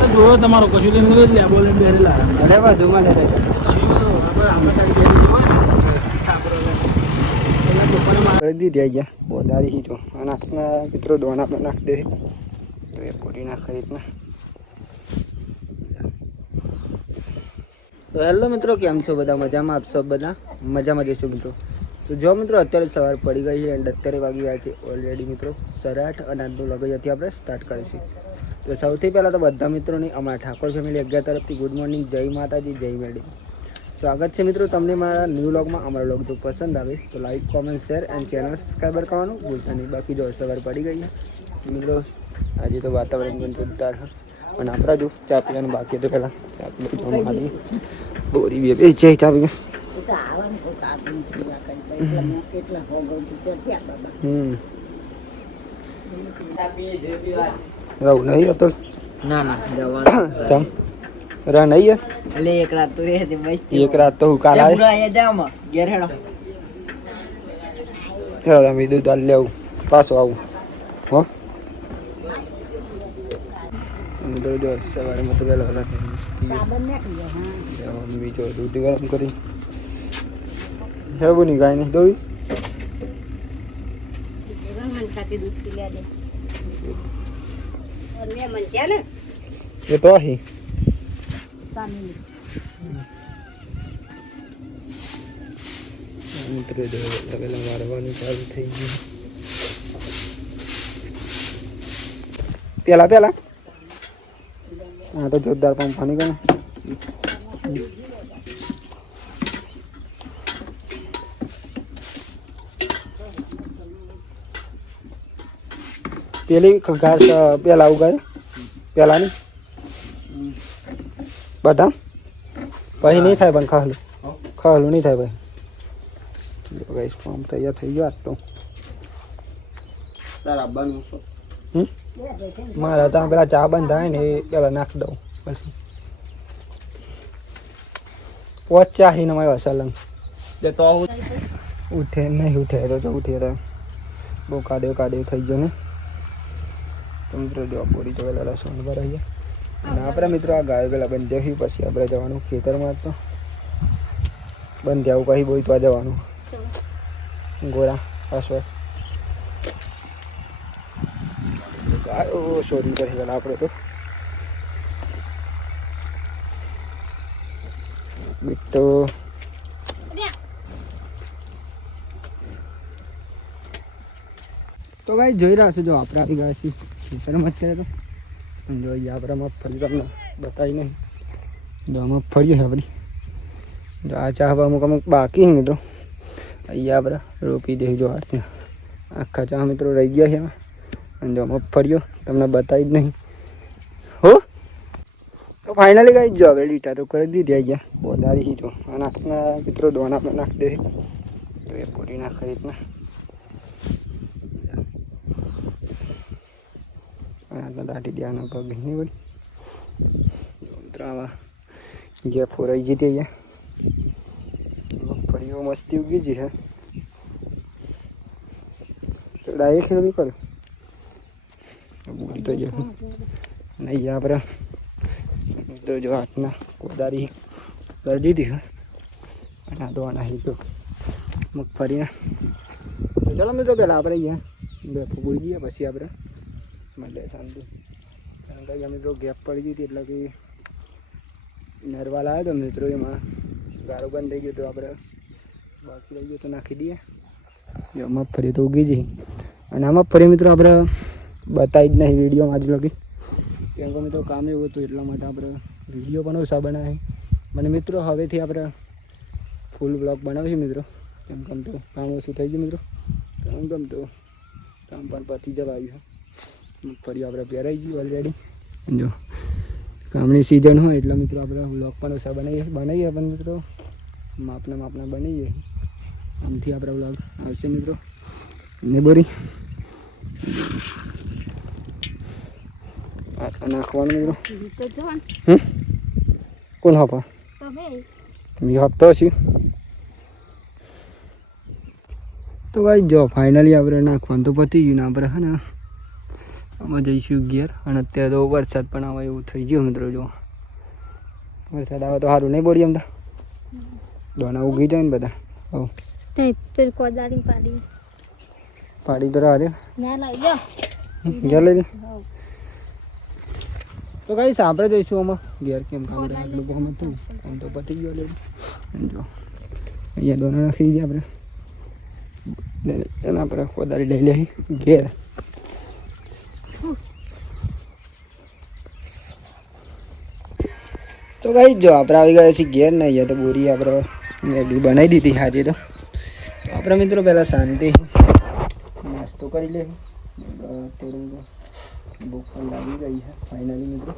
તો જોયો તમારો કશું લઈને લે બોલે બેરેલા અરે બધું મળે રે કરી દીધી ગયા બોદારી તો નાખના મિત્રો ડોના પણ નાખ દે તો એ પૂરી નાખ રીતના. તો હેલો મિત્રો, કેમ છો બધા? મજામાં? આપ સૌ બધા મજામાં જઈશું મિત્રો. તો જો મિત્રો અત્યારે સવાર પડી ગઈ છે અને અત્યારે વાગી ગયા છે ઓલરેડી મિત્રો 8:30 અને આજનું લગાવ્યાથી આપણે સ્ટાર્ટ કરીશું. તો સૌથી પહેલાં તો બધા મિત્રોની અમારા ઠાકોર ફેમિલી 11 તરફથી ગુડ મોર્નિંગ, જય માતાજી, જય મેડી. સ્વાગત છે મિત્રો તમને મારા ન્યૂ વ્લોગમાં. અમારા વ્લોગ જો પસંદ આવે તો like, comment, share and channel subscriber કરવાનું ભૂલતા નહીં. બાકી જો સવાર પડી ગઈ છે મિત્રો, આજે તો વાતાવરણ પણ જોરદાર છે અને આપણા જો ચા પીવાનું બાકી તો પહેલાં ચા પીવાની બોરી બે ચા ચા પી રહું નહીં હતો ના ના ચમ રા નહીં એટલે એક રાત તો રે હતી બસ એક રાત તો હું કાલ આવે જાવ ઘેર હેડો હેડો અમે દૂધ આલ લેવું પાછો આવું હો. જો સવારમાં તો વહેલા બીજો દૂધ ગરમ કરી હેવું નહીં ગાય નહીં દોવી એ તો અહીં મિત્રો લગેલા મારવાનું ચાલુ થઈ ગયું. પેલા હા તો જોરદાર પંપ પાણી કરે પેલી ઘાસ પેલા ઉગાય પેલા ની બધા પછી નહીં થાય પણ ખાલું નહીં થાય ભાઈ. ફોર્મ તૈયાર થઈ ગયો આજ તો મારા ત્યાં પેલા ચા બંધ થાય ને એ પેલા નાખી દઉં પછી પહોંચ્યા હી ને મારી સલંગ તો ઉઠે નહીં ઉઠે તો ઉઠે તો બહુ કાદેવ થઈ ગયો ને. તો મિત્રો જો બોરી જોયેલા સોન ભરાઈ ગયા અને આપણે મિત્રો આ ગાયો પેલા બંધ્યા પછી આપણે જવાનું ખેતરમાં. તો બંધ્યા પછી બોઈ તો જવાનું ગોરા પાછળ ગાયો સોરી પછી પેલા આપણે તો બીટો તો ગાય જોઈ રહ્યા છો જો આપણે આવી ગયા છીએ ખેતરમાં અત્યારે. તો જો અહીંયા આપણે મગફળી તમને બતાવી નહીં જો મગફળી છે આપણી. જો આ ચા અમુક બાકી મિત્રો અહીંયા આપણે રોપી દઈએ. જો આખા ચા મિત્રો રહી ગયા છે એમાં અને જો મગફળીઓ તમને બતાવી જ નહીં હો. તો ફાઇનલી ગાઈ જો હવે લીટા તો કરી દીધી અહીંયા બોદારી જો અને આખના મિત્રો ડોના પણ નાખી દે તો એ પૂરી નાખે રીતના. દાટી દેવાના પગ નહીં વળી મિત્રો આવા જે ફોરાઈ ગઈ હતી અહીંયા મગફળીઓ મસ્તી ઉગી છે તો ડાયરેક્ટ ખેડી કરે બોલી તો જો નહીં આપણે તો જો હાથના કોદારી કરી દીધી હોય અને આ દોણા તો મગફળીના. તો ચાલો મિત્રો પહેલાં આપણે અહીંયા બે ફૂગુડી દઈએ પછી આપણે મળે શાંતિ. કારણ કે મિત્રો ગેપ પડી ગઈ હતી એટલે કે નરવાલ આવ્યો તો મિત્રો એમાં ગારો બંધ થઈ ગયો તો આપણે બાકી રહી ગયો તો નાખી દઈએ. જો મગફળી તો ઉગી જઈ અને આ મગફળી મિત્રો આપણે બતાવી જ નહીં વિડીયોમાં જ લગી કેમ કે મિત્રો કામ એવું હતું એટલા માટે આપણે વિડીયો પણ ઓછા બનાવે. મને મિત્રો હવેથી આપણે ફૂલ બ્લોગ બનાવીશું મિત્રો કેમ કેમ તો કામ ઓછું થઈ ગયું મિત્રો. કેમ કેમ તો કામ પણ પતી જવા આવ્યું ફરી આપણે પહેરાઈ ગયું ઓલરેડી. જો કામની સિઝન હોય એટલે મિત્રો આપણે વ્લોગ પણ ઓછા બનાવીએ પણ મિત્રો માપના બનાવીએ આમથી આપણે વ્લોગ આવશે મિત્રો. ને બોરી નાખવાનું મિત્રો કોણ હપા મેં હપતો છું. તો ભાઈ જો ફાઇનલી આપણે નાખવાનું તો પતી ગયું ને આપણે હે ને અમે જઈશું ઘેર. અને અત્યારે તો વરસાદ પણ આવે એવું થઈ ગયું મિત્રો. જો વરસાદ આવે તો સારું નહીં બોડી. એમ તો દોણા ઉગી જાય ને બધા. હવ પાડી તો રાહ ઘેર લઈ લે. તો કઈ આપણે જઈશું આમાં ઘેર. કેમ કામ આટલું કામ હતું કામ તો પતી ગયો. લે જો અહીંયા દોણા નાખી દીધી આપણે. એના પર કોદાળી લઈ લે ઘેર. તો કઈ જો આપણે આવી ગયા છીએ ઘેર. ને અહીંયા તો બોરી આપણે મેગી બનાવી દીધી આજે. તો આપણે મિત્રો પહેલાં શાંતિ નાસ્તો કરી લે. થોડું ભૂખ પણ લાગી ગઈ છે ફાઇનલી મિત્રો.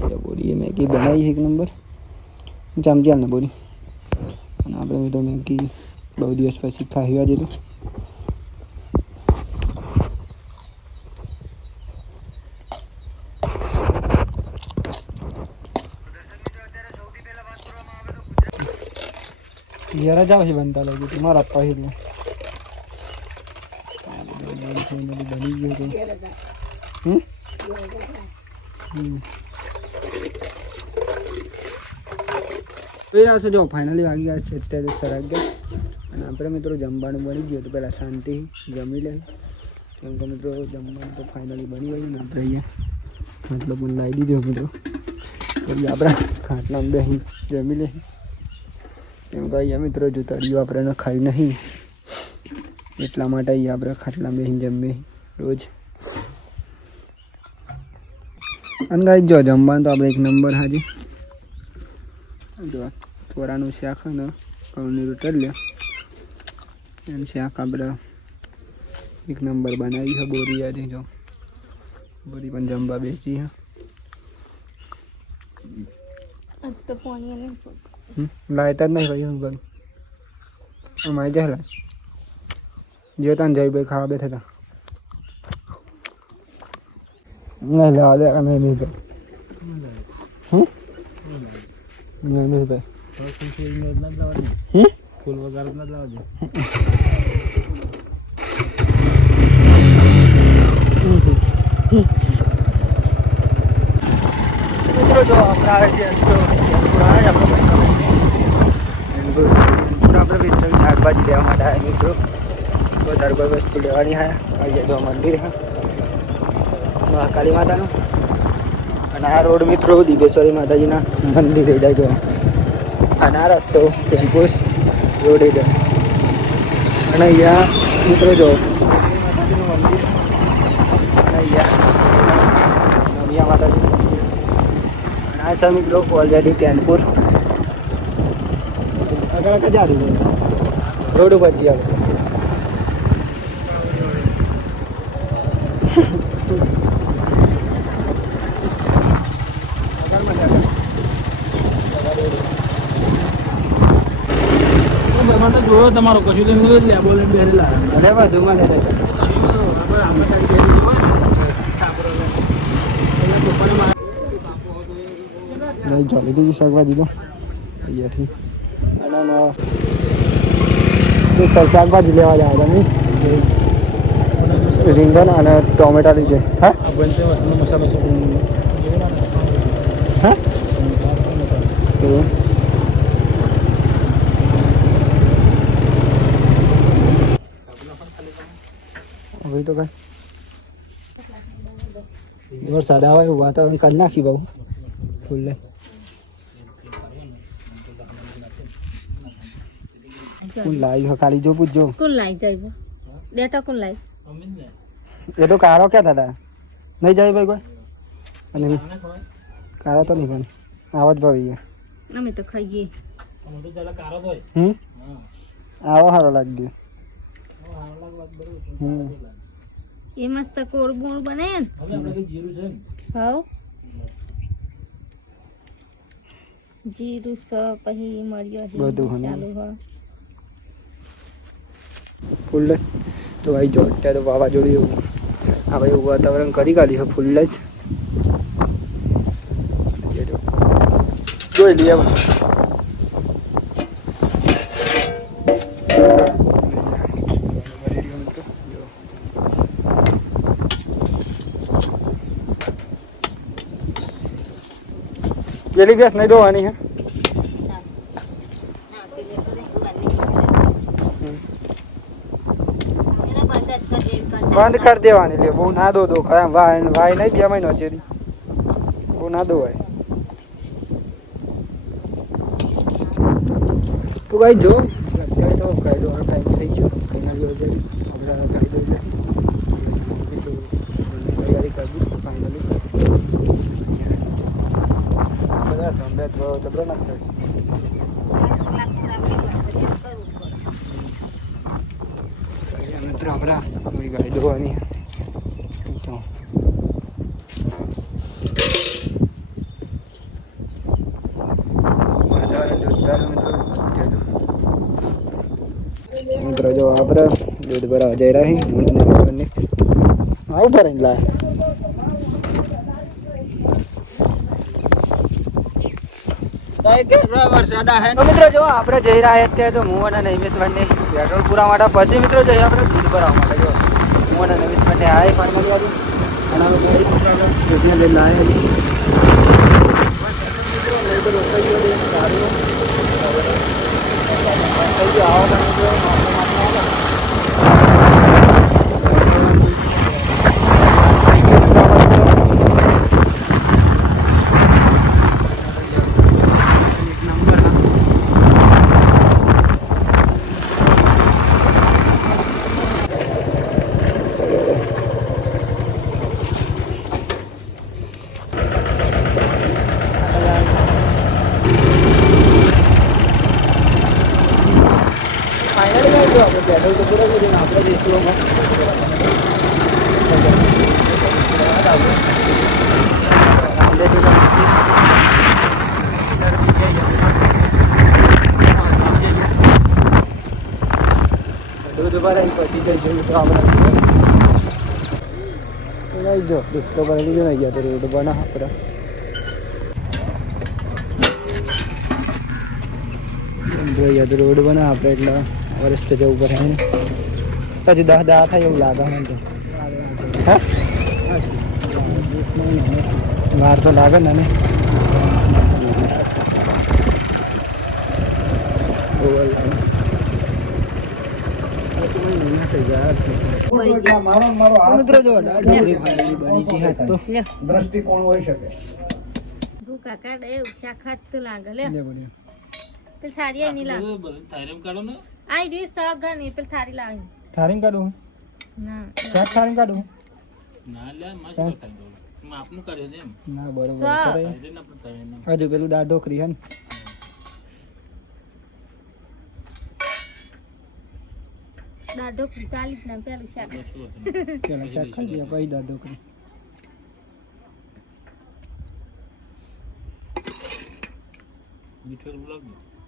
એ તો બોરીએ મેગી બનાવી એક નંબર ચામચાલ ને બોરી. અને આપણે મિત્રો મેગી બહુ દિવસ પછી ખાઈ આજે. તો ઘેર જ આવશે બનતા લાગ્યું હતું મારા પપ્પા. એટલે બની ગયું હતું. તો જો ફાઇનલી વાગી ગયા છે અત્યારે 11:30. અને આપણે મિત્રો જમવાનું બની ગયું તો પહેલાં શાંતિ જમી લે. કેમ કે મિત્રો જમવાનું તો ફાઇનલી બની ગયું ને આપણે અહીંયા ખાટલો પણ લાવી દીધો મિત્રો. પછી આપણા ખાટલામાં બેસી જમી લે. કેમ કે અહીંયા મિત્રો જો તળિયું આપણે ખાઈ નહીં એટલા માટે અહીંયા આપણે ખાટલામાં બેસીને જમીએ રોજ. અને ગાઈ જો જમવાનું તો આપણે એક નંબર હાજી. જો તોરાનું શાક અને ઘઉંની રોટલી લે એનું શાક આપણે એક નંબર બનાવી છે. બોરી આજે જો બોરી પણ જમવા બેસી છે. લાઈટર નહીં ભાઈ હું ભાઈ અમારે જલા જે તને જઈ ભાઈ ખાવા બેઠા હતા. નહીં લેવા દે અમે નહીં ભાઈ. નહીં ભાઈ ફૂલ વગર ના લાવજો. મિત્રો જો આપણે આવે છે આપણે વેચાણ શાકભાજી લેવા માટે આવ્યા મિત્રો. વધારે કોઈ વસ્તુ લેવાની હા. અહીંયા જો મંદિર હા મહાકાળી માતાનું. અને આ રોડ મિત્રો દિબેશ્વરી માતાજીના મંદિરે જાય જો. અને આ રસ્તો ટેમ્પોસ રોડે જાય. અને અહીંયા મિત્રો જો માતાજીનું મંદિર. અને અહીંયા નમિયા માતાજીનું મંદિર. અને આ છે મિત્રો ઓલરેડી ટેનપુર આગળ કે જા રહ્યું રોડ ઉપર જઈએ આપણે. જોયો તમારો કશું લઈને લે બોલે બેરેલા. અરે બધું મને ચાલી દીધી શાકભાજી તો અહીંયાથી. અને શાકભાજી લેવા જાય તમે રીંગણ અને ટોમેટા લીધે. હા મસાલો હા ભાઈ તો કઈ વરસાદ આવે એવું વાતાવરણ કરી નાખી બહુ ફૂલ. કોણ લાવી ખાલી જો પૂછજો કોણ લાવી જાય ડેટા કોણ લાવી. એ તો કારો ક્યાં થતા નહીં જાય ભાઈ કોઈ. અને કારા તો નહીં પણ આવા જ ભાવી અમે તો ખાઈએ. આવો સારો લાગી. એ મસ્ત કોળ બોળ બનાવે ને. હાવ જીરું સ પછી મળ્યો છે બધું ચાલુ હ ફૂલ તો ભાઈ જો અત્યારે તો વાવાઝોડું એવું આપણે એવું વાતાવરણ કરી કાઢ્યું છે ફૂલ જ. જોઈ લઈએ પેલી ભેંસ નહીં દોવાની હે બંધ કરી દેવાની લે બહુ ના દો ખરા વાય નહીં 2 મહિનો છે બહુ ના દો ભાઈ તું કઈ જો અત્યારે તો કહી દો ટાઈમ થઈ ગયો કઈ ના ગયો છે આપણે કહી દો તૈયારી કરવી ફાઇનલી બધા ધંધે તો જબરો નાખશે મિત્રો આપણા થોડી ગાડી ધોવાની તો મિત્રો જો આપણે દૂધ ભરાવા જઈ રહ્યા છીએ મુંડને આવું ભરાઈને લાય મિત્રો જો આપણે જઈ રહ્યા અત્યારે તો હું અને નિમેશભાઈને પેટ્રોલ પૂરા માટે પછી મિત્રો જઈએ આપણે દૂધ ભરાવા માટે જો હું અને નિમેશભાઈને આ ફાર્મર બાજુ અને અમે ગાડી સુધી લઈ લાયા પેટ્રોલ તો પૂરા કરીને આપણે જઈશું દૂધ ભરાઈ પછી જઈશું તો આપણે જો દૂધ તો ભરાઈ ગયું નહીં ગયા તો રોડ બના આપણે જોઈએ તો રોડ બના આપણે એટલે વર્ષ તો જવું પડે હજી 10 થાય એવું લાગે મને તો હા વાર તો લાગે ને મિત્રો જો દ્રષ્ટિકોણ હોય શકે ભૂકા કાઢે એવું શાખાત તો લાગે લે પેલ થારી આઈ ની લાગ થારીમ કાઢો ને આઈ રી સગા ની પેલ થારી લાવી થારીમ કાઢું ના શાક થારીમ કાઢું ના લે મસ્ત થારી આપનું કરે છે એમ ના બરોબર હજુ પેલું દાળ ઢોકરી હે ને દાળ ઢોકરી 40 ના પેલું શાક પેલા શાક ખાઈ ગયા પછી દાળ ઢોકરી મીઠું લાગ્યું